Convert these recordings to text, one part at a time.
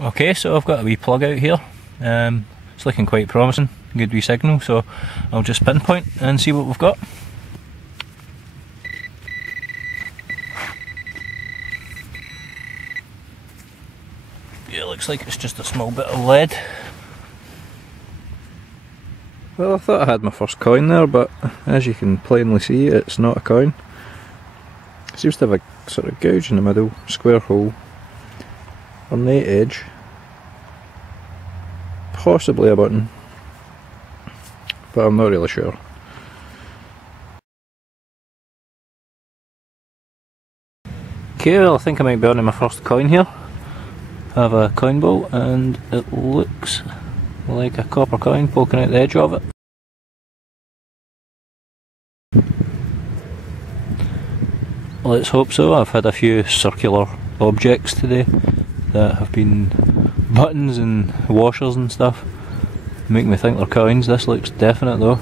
Okay, so I've got a wee plug out here. It's looking quite promising, good wee signal, so I'll just pinpoint and see what we've got. Yeah, looks like it's just a small bit of lead. Well, I thought I had my first coin there, but as you can plainly see, it's not a coin. It seems to have a sort of gouge in the middle, square hole on the edge. Possibly a button, but I'm not really sure. Okay, well, I think I might be on to my first coin here. I have a coin ball and it looks like a copper coin poking out the edge of it. Let's hope so. I've had a few circular objects today that have been buttons and washers and stuff. Make me think they're coins. This looks definite though.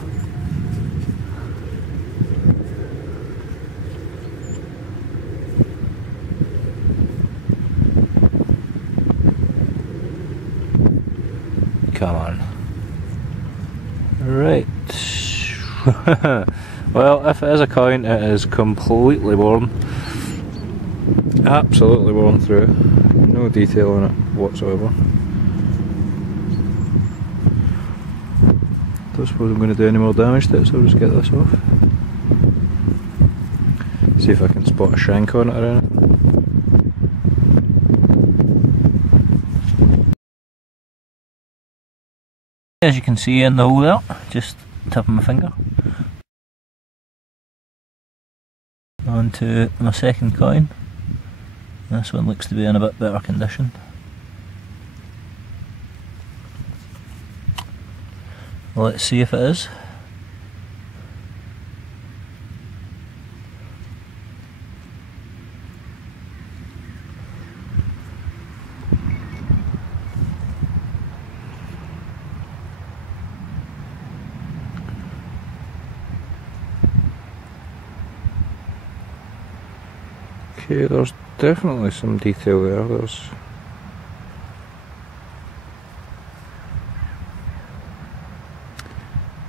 Come on. Right. Well, if it is a coin, it is completely worn. Absolutely worn through. No detail on it whatsoever. Don't suppose I'm going to do any more damage to it, so I'll just get this off. See if I can spot a shank on it or anything. As you can see in the hole there, just tip of my finger. On to my second coin. This one looks to be in a bit better condition. Let's see if it is. Okay, there's definitely some detail there.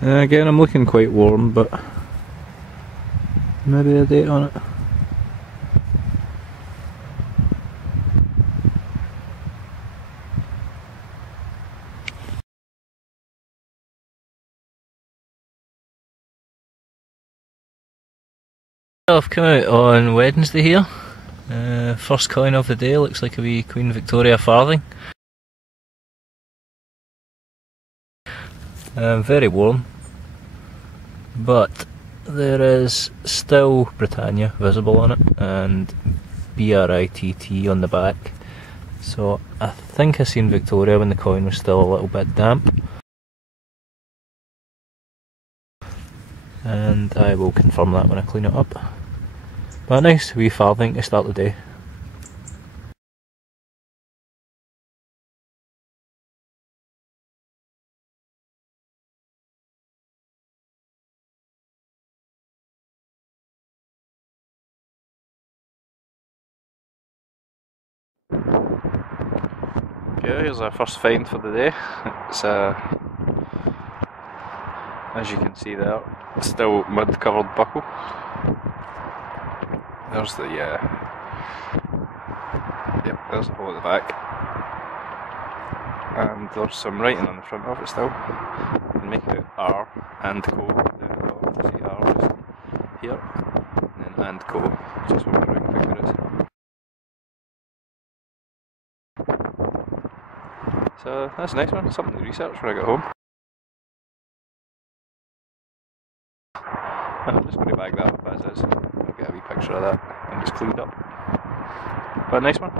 Again, I'm looking quite worn, but maybe a date on it. I've come out on Wednesday here. First coin of the day, looks like a wee Queen Victoria farthing. Very worn, but there is still Britannia visible on it and BRITT on the back. So I think I seen Victoria when the coin was still a little bit damp. And I will confirm that when I clean it up. But a nice wee farthing to start the day. Okay, here's our first find for the day. It's as you can see there, still mud covered buckle. There's the yep, there's the hole at the back, and there's some writing on the front of it still. You can make out R and Co down the bottom. See R just here, and then and Co, just where the ring finger is. So that's a nice one, something to research when I get home. I'm just going to bag that up as is. I'll get a wee picture of that and it's cleaned up. But a nice one.